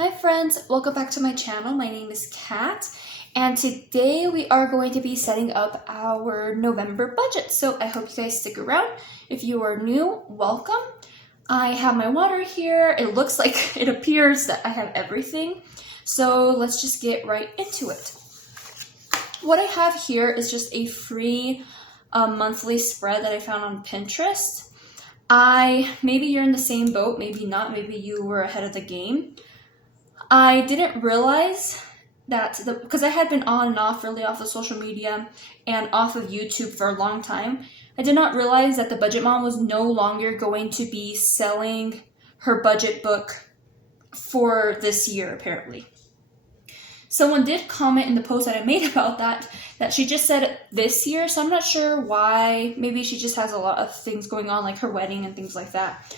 Hi friends, welcome back to my channel. My name is Kat, and today we are going to be setting up our November budget. So I hope you guys stick around. If you are new, welcome. I have my water here. It looks like it appears that I have everything. So let's just get right into it. What I have here is just a free monthly spread that I found on Pinterest. Maybe you're in the same boat, maybe not, maybe you were ahead of the game. I didn't realize that because I had been on and off really off of social media and off of YouTube for a long time, I did not realize that the Budget Mom was no longer going to be selling her budget book for this year, apparently. Someone did comment in the post that I made about that she just said this year, so I'm not sure why. Maybe she just has a lot of things going on, like her wedding and things like that.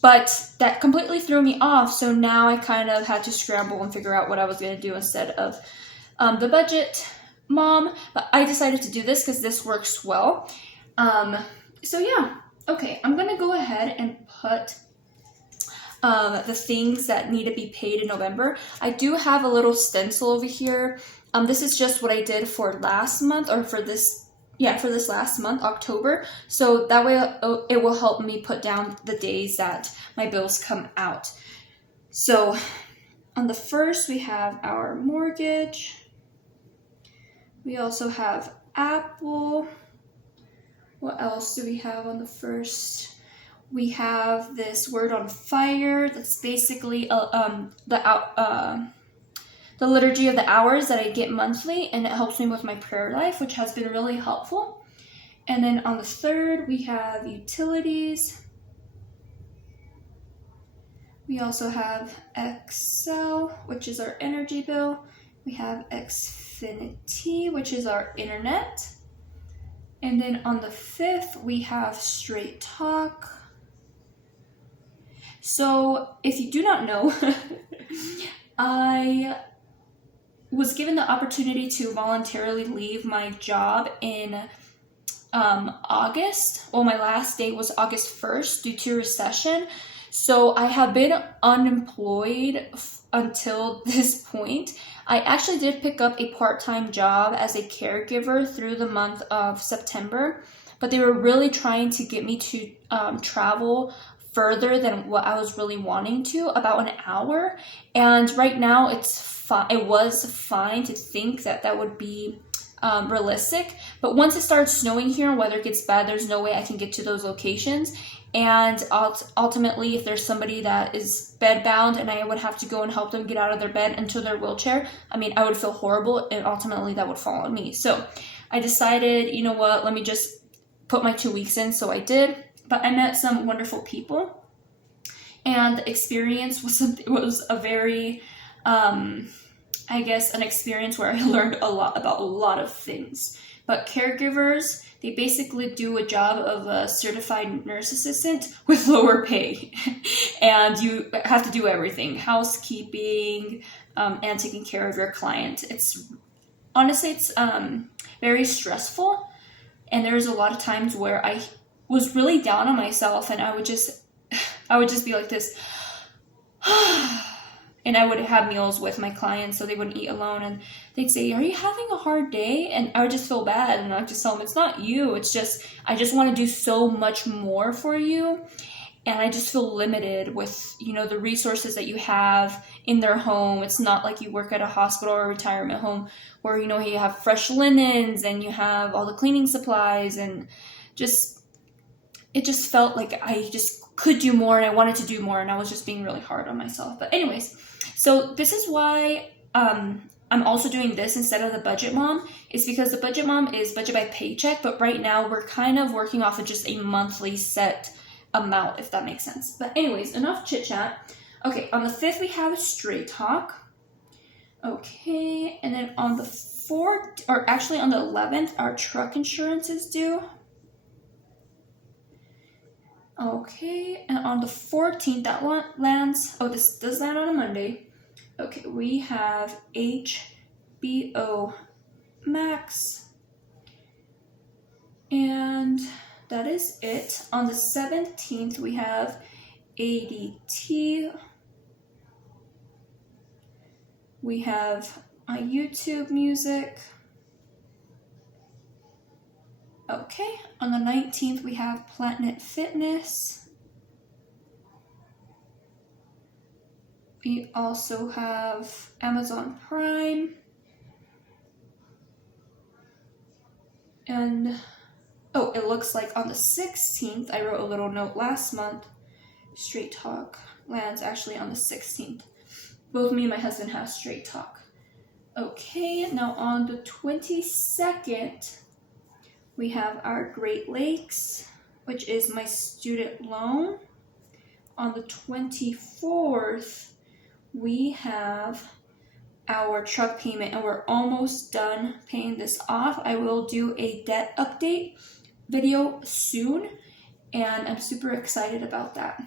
But that completely threw me off, so now I kind of had to scramble and figure out what I was going to do instead of the Budget Mom. But I decided to do this because this works well. So yeah, okay, I'm going to go ahead and put the things that need to be paid in November. I do have a little stencil over here. This is just what I did for last month, or for this last month, October. So that way it will help me put down the days that my bills come out. So on the first, we have our mortgage. We also have Apple. What else do we have on the first? We have this Word on Fire. That's basically the liturgy of the hours that I get monthly, and it helps me with my prayer life, which has been really helpful. And then on the third, we have utilities. We also have Xcel, which is our energy bill. We have Xfinity, which is our internet. And then on the fifth, we have Straight Talk. So if you do not know, I was given the opportunity to voluntarily leave my job in August. Well, my last day was August 1st due to recession. So I have been unemployed until this point. I actually did pick up a part-time job as a caregiver through the month of September, but they were really trying to get me to travel further than what I was really wanting to, about an hour. And right now it was fine to think that would be realistic. But once it starts snowing here and weather gets bad, there's no way I can get to those locations. And ultimately, if there's somebody that is bedbound and I would have to go and help them get out of their bed into their wheelchair, I would feel horrible, and ultimately that would fall on me. So I decided, you know what, let me just put my 2 weeks in. So I did. But I met some wonderful people, and the experience was a very, an experience where I learned a lot about a lot of things. But caregivers, they basically do a job of a certified nurse assistant with lower pay. And you have to do everything, housekeeping, and taking care of your client. It's very stressful. And there's a lot of times where I was really down on myself, and I would just be like this, and I would have meals with my clients so they wouldn't eat alone, and they'd say, "Are you having a hard day?" And I would just feel bad, and I'd just tell them, "It's not you, it's just I just want to do so much more for you, and I just feel limited with the resources that you have in their home. It's not like you work at a hospital or a retirement home where you have fresh linens and you have all the cleaning supplies, and it just felt like I just could do more, and I wanted to do more, and I was just being really hard on myself." But anyways, so this is why I'm also doing this instead of the Budget Mom, is because the Budget Mom is budget by paycheck, but right now we're kind of working off of just a monthly set amount, if that makes sense. But anyways, enough chit chat. Okay, on the 5th we have Straight Talk. Okay, and then on the 4th, or actually on the 11th, our truck insurance is due. Okay, and on the 14th, that one lands, this does land on a Monday. Okay, we have HBO Max, and that is it. On the 17th, we have ADT. We have YouTube Music. Okay, on the 19th we have Planet Fitness. We also have Amazon Prime. And, oh, it looks like on the 16th, I wrote a little note last month, Straight Talk lands actually on the 16th. Both me and my husband have Straight Talk. Okay, now on the 22nd, we have our Great Lakes, which is my student loan. On the 24th, we have our truck payment, and we're almost done paying this off. I will do a debt update video soon, and I'm super excited about that.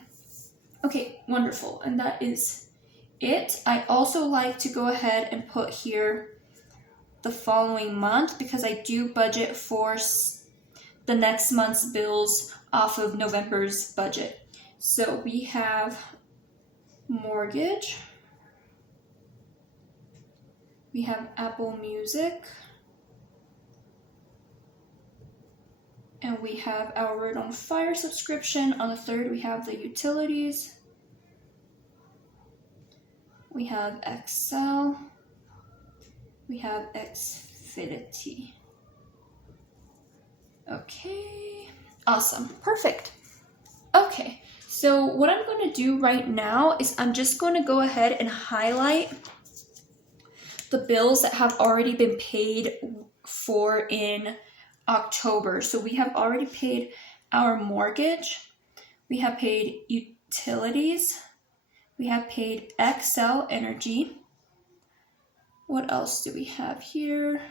Okay, wonderful, and that is it. I also like to go ahead and put here the following month because I do budget for the next month's bills off of November's budget. So we have mortgage, we have Apple Music, and we have our Word on Fire subscription. On the 3rd, we have the utilities, we have Excel, we have Xfinity. Okay, awesome, perfect. Okay, so what I'm going to do right now is I'm just going to go ahead and highlight the bills that have already been paid for in October. So we have already paid our mortgage, we have paid utilities, we have paid Xcel Energy. What else do we have here?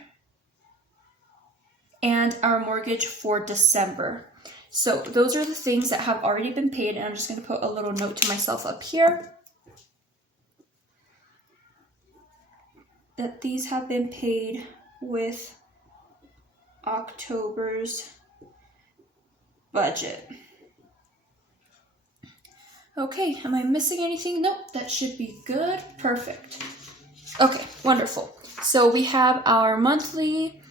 And our mortgage for December. So those are the things that have already been paid, and I'm just going to put a little note to myself up here that these have been paid with October's budget. Okay, am I missing anything? Nope, that should be good. Perfect. Okay, wonderful. So we have our monthly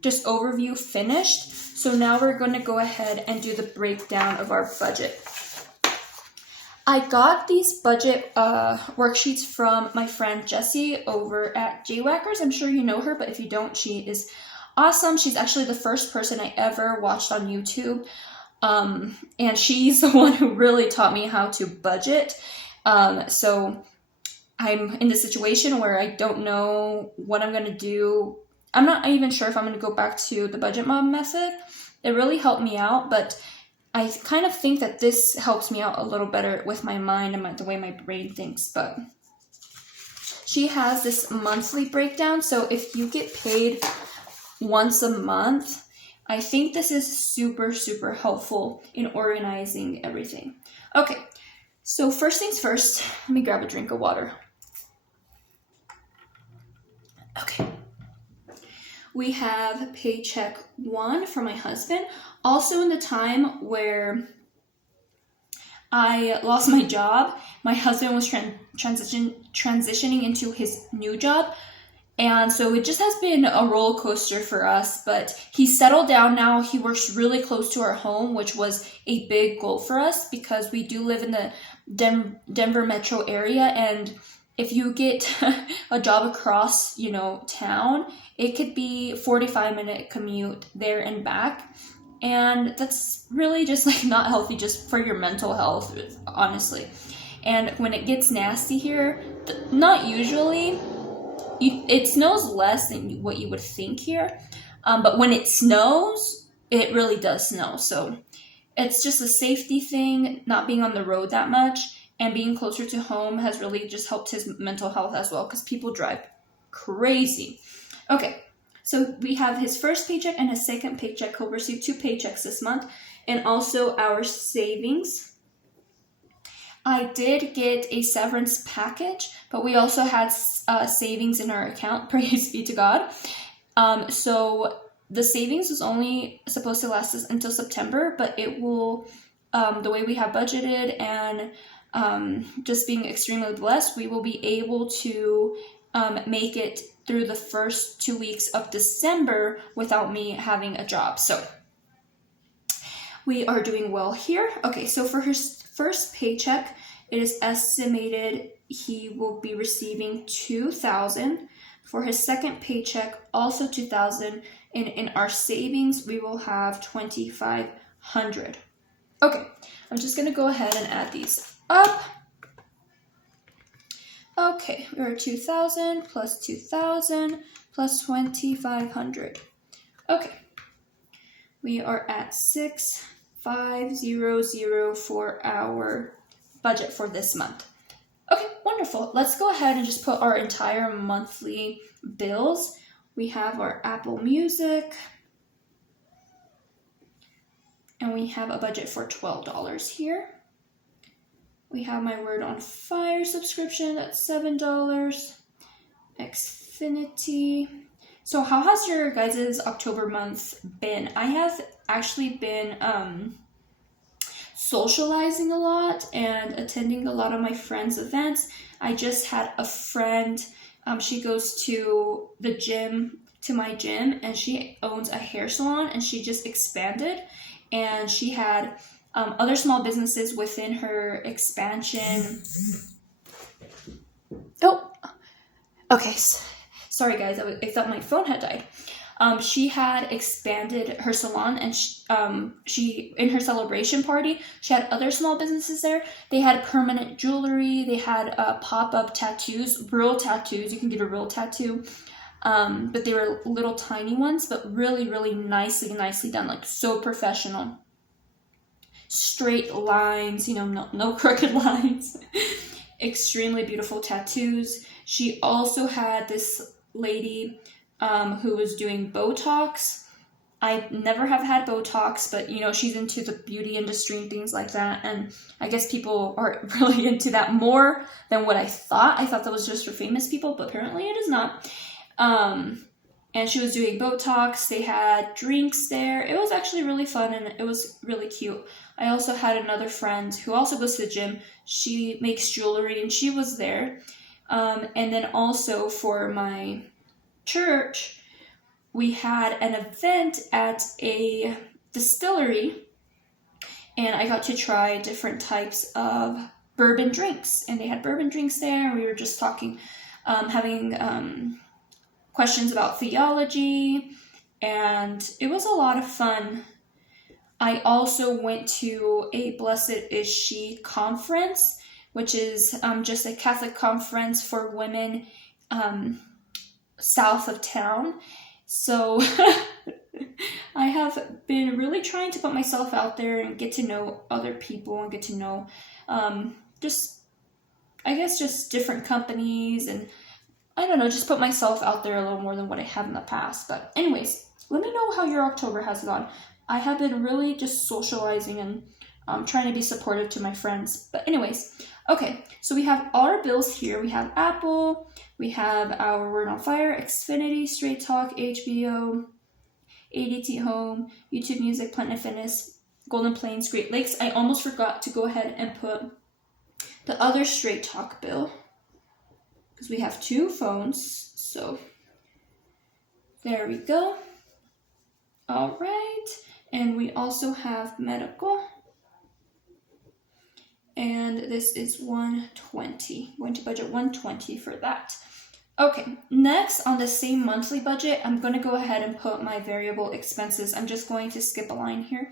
just overview finished. So now we're going to go ahead and do the breakdown of our budget. I got these budget worksheets from my friend Jessie over at JWhackers. I'm sure you know her, but if you don't, she is awesome. She's actually the first person I ever watched on YouTube. And she's the one who really taught me how to budget. So I'm in the situation where I don't know what I'm going to do. I'm not even sure if I'm going to go back to the budget mom method. It really helped me out, but I kind of think that this helps me out a little better with my mind and the way my brain thinks. But she has this monthly breakdown. So if you get paid once a month, I think this is super, super helpful in organizing everything. Okay, so first things first, let me grab a drink of water. Okay. We have paycheck 1 for my husband. Also in the time where I lost my job, my husband was transitioning into his new job. And so it just has been a roller coaster for us, but he's settled down now. He works really close to our home, which was a big goal for us because we do live in the Denver metro area. And if you get a job across, town, it could be 45-minute commute there and back. And that's really just not healthy just for your mental health, honestly. And when it gets nasty here, not usually, it snows less than what you would think here. But when it snows, it really does snow. So it's just a safety thing, not being on the road that much. And being closer to home has really just helped his mental health as well because people drive crazy. Okay, so we have his first paycheck and his second paycheck. He'll receive 2 paychecks this month. And also our savings. I did get a severance package, but we also had savings in our account. Praise be to God. So the savings was only supposed to last us until September, but it will, the way we have budgeted and just being extremely blessed, we will be able to make it through the first 2 weeks of December without me having a job. So we are doing well here. Okay, so for his first paycheck, it is estimated he will be receiving $2,000. For his second paycheck, also $2,000. And in our savings, we will have $2,500. Okay, I'm just gonna go ahead and add these up. Okay, we're 2,000 plus 2,000 plus 2,500. Okay, we are at 6,500 for our budget for this month. Okay, wonderful. Let's go ahead and just put our entire monthly bills. We have our Apple Music, and we have a budget for $12 here. We have my Word on Fire subscription, that's $7. Xfinity. So how has your guys' October month been? I have actually been socializing a lot and attending a lot of my friends' events. I just had a friend, she goes to the gym, to my gym, and she owns a hair salon, and she just expanded, and she had other small businesses within her expansion. Oh, okay. Sorry guys, I thought my phone had died. She had expanded her salon, and she in her celebration party, she had other small businesses there. They had permanent jewelry. They had pop-up tattoos, real tattoos. You can get a real tattoo, but they were little tiny ones, but really, really nicely done, like so professional. Straight lines, no crooked lines. Extremely beautiful tattoos. She also had this lady who was doing Botox. I never have had Botox, but she's into the beauty industry and things like that, and I guess people are really into that more than what I thought. I thought that was just for famous people, but apparently it is not. And she was doing Botox. They had drinks there. It was actually really fun, and it was really cute. I also had another friend who also goes to the gym. She makes jewelry, and she was there. And then also for my church, we had an event at a distillery, and I got to try different types of bourbon drinks. And they had bourbon drinks there, and we were just talking, having questions about theology, and it was a lot of fun. I also went to a Blessed Is She conference, which is just a Catholic conference for women south of town. So I have been really trying to put myself out there and get to know other people and get to know just different companies, and I don't know, just put myself out there a little more than what I have in the past. But anyways, let me know how your October has gone. I have been really just socializing and trying to be supportive to my friends. But anyways, okay, so we have all our bills here. We have Apple, we have our Word on Fire, Xfinity, Straight Talk, HBO, ADT Home, YouTube Music, Planet Fitness, Golden Plains, Great Lakes. I almost forgot to go ahead and put the other Straight Talk bill, because we have two phones. So there we go. All right. And we also have medical. And this is $120. Going to budget $120 for that. Okay, next on the same monthly budget, I'm going to go ahead and put my variable expenses. I'm just going to skip a line here,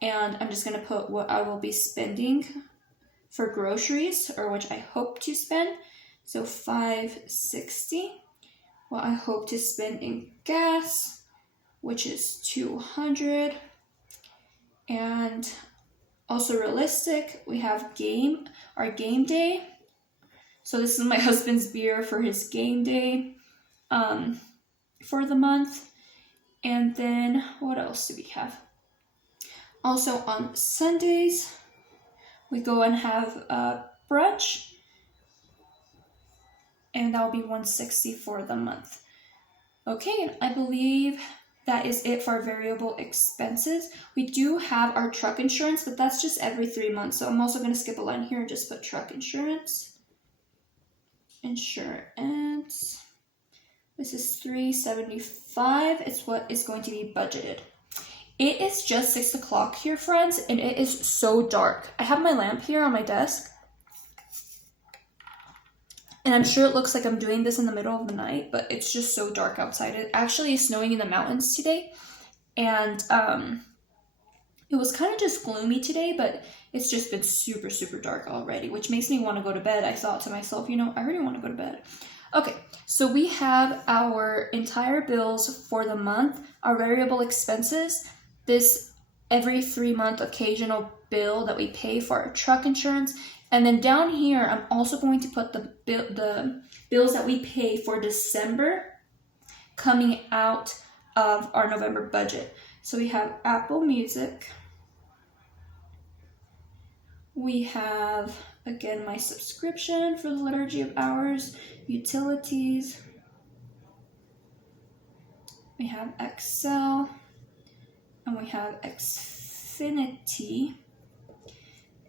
and I'm just going to put what I will be spending for groceries, or which I hope to spend. So $560. What I hope to spend in gas, which is $200. And also realistic, we have our game day. So this is my husband's beer for his game day for the month. And then what else do we have? Also on Sundays, we go and have brunch, and that'll be $160 for the month. Okay, and I believe that is it for our variable expenses. We do have our truck insurance, but that's just every 3 months. So I'm also going to skip a line here and just put truck insurance. Insurance. This is $375. It's what is going to be budgeted. It is just 6 o'clock here, friends, and it is so dark. I have my lamp here on my desk, and I'm sure it looks like I'm doing this in the middle of the night, but it's just so dark outside. It actually is snowing in the mountains today, and it was kind of just gloomy today, but it's just been super, super dark already, which makes me want to go to bed. I thought to myself, I really want to go to bed. Okay, so we have our entire bills for the month, our variable expenses, this every 3 month occasional bill that we pay for our truck insurance, and then down here, I'm also going to put the bills that we pay for December coming out of our November budget. So we have Apple Music. We have, again, my subscription for the Liturgy of Hours, utilities. We have Excel, and we have Xfinity.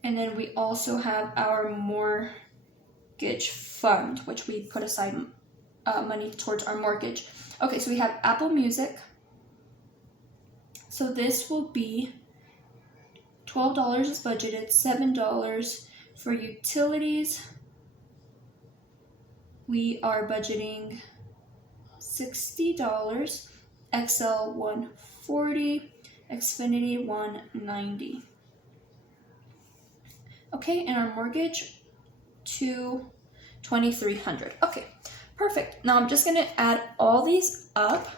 And then we also have our mortgage fund, which we put aside money towards our mortgage. Okay, so we have Apple Music. So this will be $12 is budgeted, $7 for utilities. We are budgeting $60, Excel $140, Xfinity $190. Okay, and our mortgage $2,300. Okay, perfect. Now I'm just gonna add all these up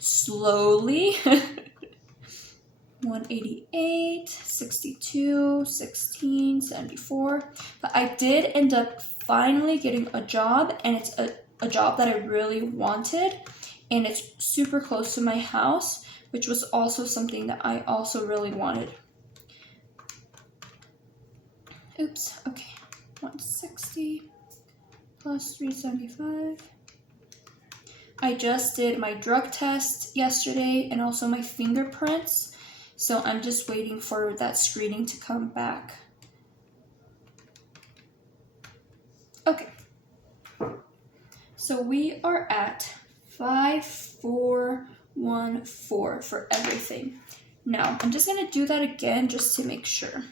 slowly. 188, 62, 16, 74. But I did end up finally getting a job, and it's a job that I really wanted, and it's super close to my house, which was also something that I also really wanted. Oops, okay. 160 plus 375. I just did my drug test yesterday and also my fingerprints. So I'm just waiting for that screening to come back. Okay. So we are at 5414 for everything. Now, I'm just going to do that again just to make sure.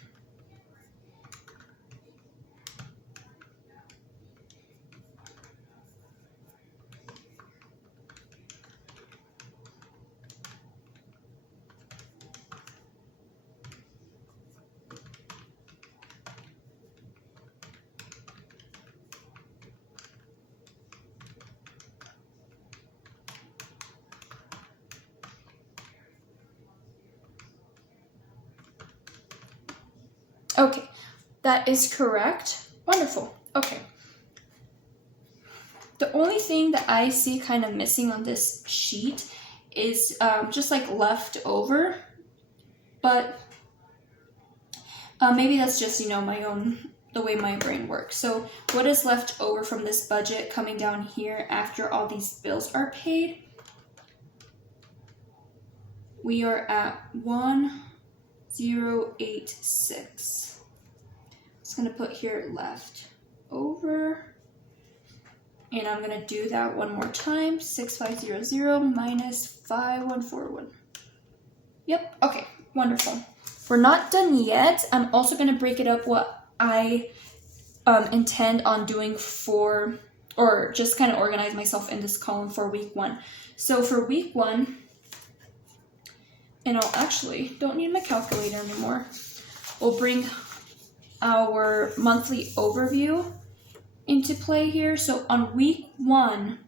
Okay, that is correct. Wonderful. Okay. The only thing that I see kind of missing on this sheet is just like left over, but maybe that's just, the way my brain works. So what is left over from this budget coming down here after all these bills are paid? We are at 1086. Just gonna put here left over, and I'm gonna do that one more time. 6500 minus 5141. Yep, okay, wonderful. We're not done yet. I'm also gonna break it up what I intend on doing or just kind of organize myself in this column for week 1. So for week 1, and I'll actually don't need my calculator anymore. We'll bring our monthly overview into play here. So on week 1,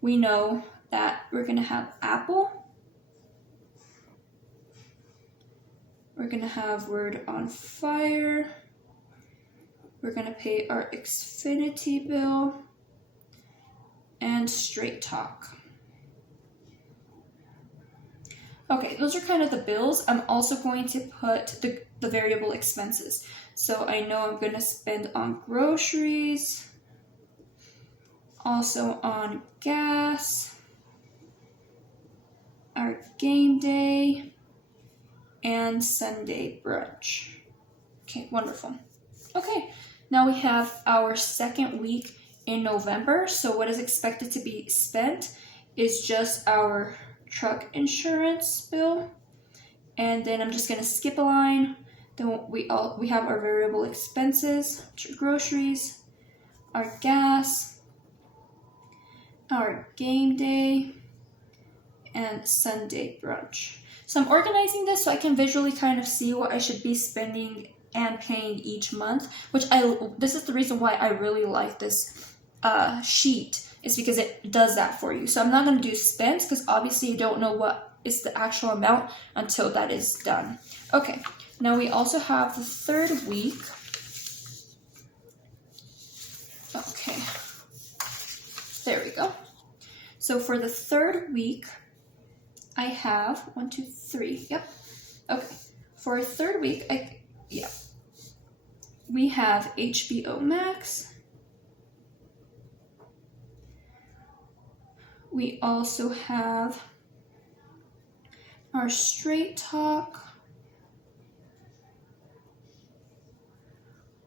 we know that we're going to have Apple. We're going to have Word on Fire. We're going to pay our Xfinity bill and Straight Talk. Okay, those are kind of the bills. I'm also going to put the variable expenses. So I know I'm going to spend on groceries, also on gas, our game day, and Sunday brunch. Okay, wonderful. Okay, now we have our second week in November. So what is expected to be spent is just our truck insurance bill. And then I'm just gonna skip a line. Then we have our variable expenses, groceries, our gas, our game day, and Sunday brunch. So I'm organizing this so I can visually kind of see what I should be spending and paying each month, this is the reason why I really like this sheet, is because it does that for you. So I'm not going to do spends because obviously you don't know what is the actual amount until that is done. Okay, now we also have the third week. Okay, there we go. So for the third week, I have 1, 2, 3. Yep. Okay. For a third week, we have HBO Max. We also have our Straight Talk.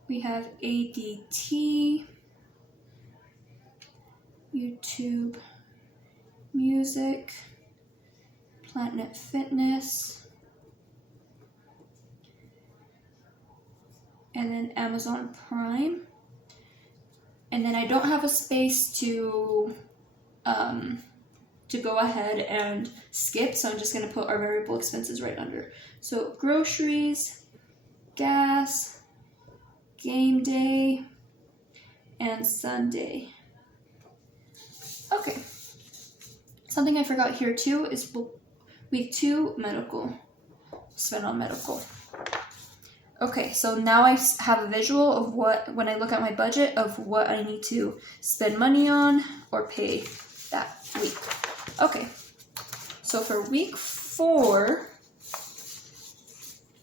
We have ADT, YouTube Music, Planet Fitness, and then Amazon Prime. And then I don't have a space to go ahead and skip, so I'm just going to put our variable expenses right under. So groceries, gas, game day, and Sunday. Okay. Something I forgot here too is week 2, medical. Spend on medical. Okay, so now I have a visual of when I look at my budget, of what I need to spend money on or pay that week. Okay, so for week 4,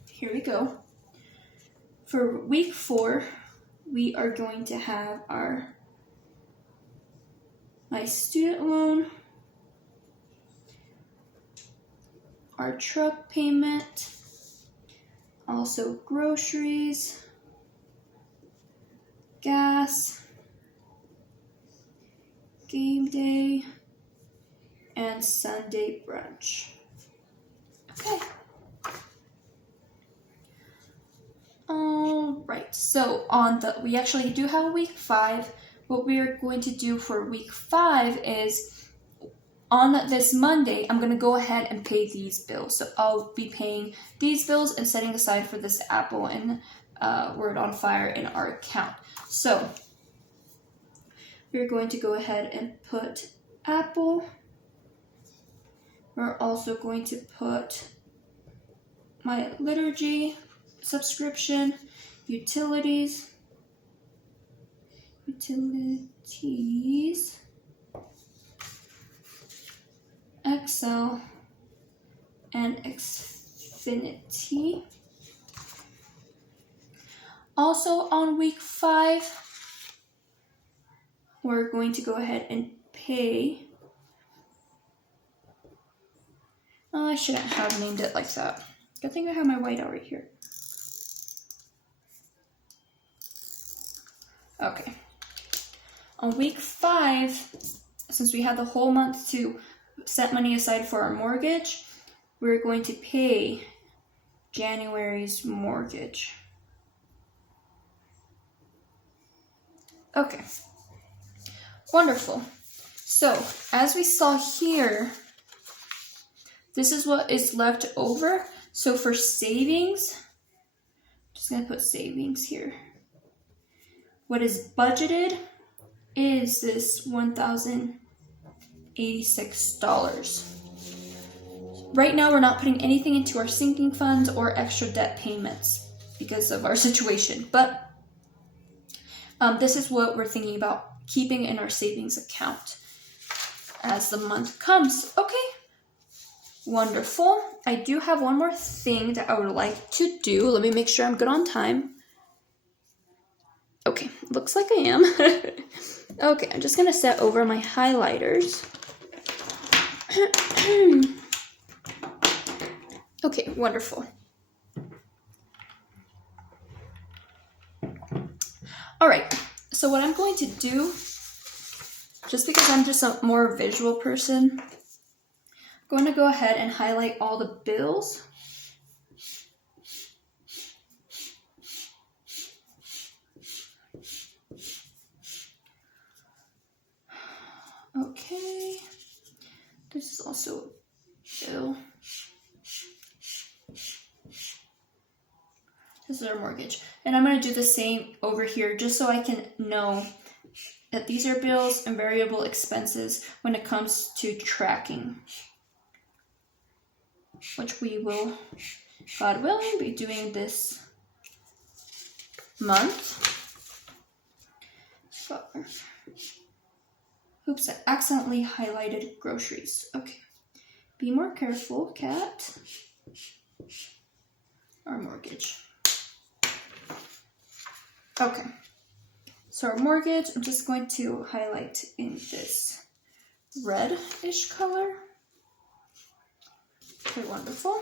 here we go. For week 4, we are going to have my student loan, our truck payment, also groceries, gas, game day, and Sunday brunch. Okay. All right, so we actually do have a week 5. What we are going to do for week 5 is, on this Monday, I'm going to go ahead and pay these bills. So I'll be paying these bills and setting aside for this Apple and Word on Fire in our account. So we're going to go ahead and put Apple. We're also going to put my liturgy subscription, utilities, Excel, and Xfinity. Also on week 5, we're going to go ahead and pay. I shouldn't have named it like that. Good thing I have my whiteout right here. Okay. On week 5, since we had the whole month to set money aside for our mortgage, we're going to pay January's mortgage. Okay. Wonderful. So, as we saw here, this is what is left over. So for savings, I'm just going to put savings here. What is budgeted is this $1,086. Right now, we're not putting anything into our sinking funds or extra debt payments because of our situation. But this is what we're thinking about keeping in our savings account as the month comes. Okay. Wonderful. I do have one more thing that I would like to do. Let me make sure I'm good on time. Okay, looks like I am. Okay, I'm just going to set over my highlighters. Okay, wonderful. All right, so what I'm going to do, just because I'm just a more visual person, I'm going to go ahead and highlight all the bills. Okay, this is also a bill. This is our mortgage. And I'm going to do the same over here just so I can know that these are bills and variable expenses when it comes to tracking, which we will, God willing, be doing this month. But, oops, I accidentally highlighted groceries. Okay. Be more careful, cat. Our mortgage. Okay. So our mortgage, I'm just going to highlight in this red-ish color. Okay, wonderful.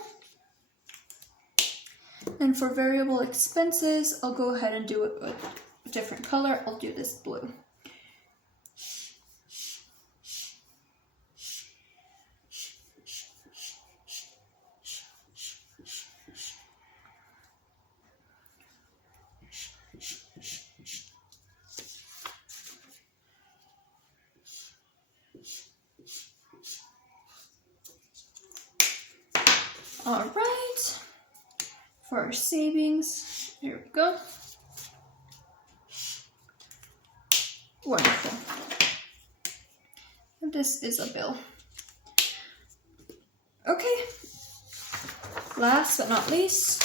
And for variable expenses, I'll go ahead and do it with a different color. I'll do this blue. All right, for our savings, here we go. Wonderful. And this is a bill. Okay, last but not least,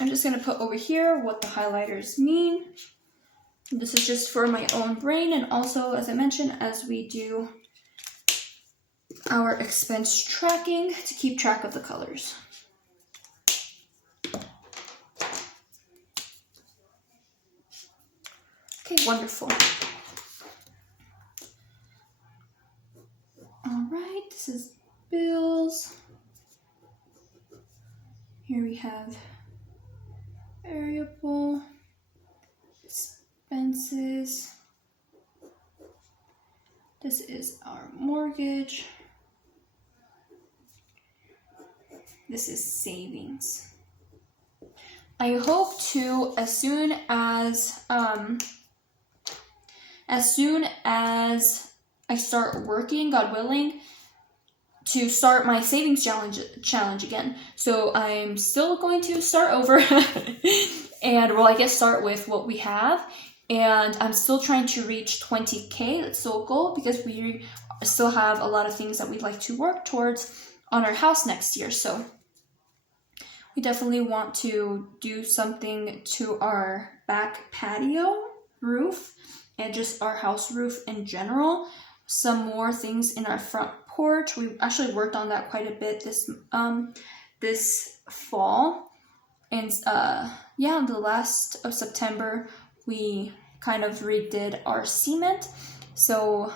I'm just gonna put over here what the highlighters mean. This is just for my own brain, and also, as I mentioned, as we do our expense tracking to keep track of the colors. Okay, wonderful. All right, this is bills. Here we have variable expenses. This is our mortgage. This is savings. I hope to, as soon as I start working, God willing, to start my savings challenge again. So I'm still going to start over and well, I guess start with what we have. And I'm still trying to reach 20K. That's still a goal because we still have a lot of things that we'd like to work towards on our house next year. So we definitely want to do something to our back patio roof and just our house roof in general. Some more things in our front porch. We actually worked on that quite a bit this fall. And yeah, the last of September, we kind of redid our cement. So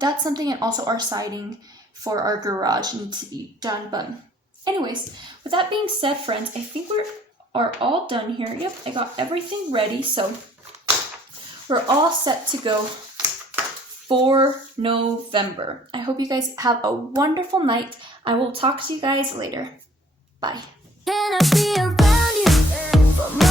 that's something, and also our siding for our garage needs to be done. But anyways, with that being said, friends, I think we are all done here. Yep, I got everything ready. So we're all set to go for November. I hope you guys have a wonderful night. I will talk to you guys later. Bye. Can I be around you?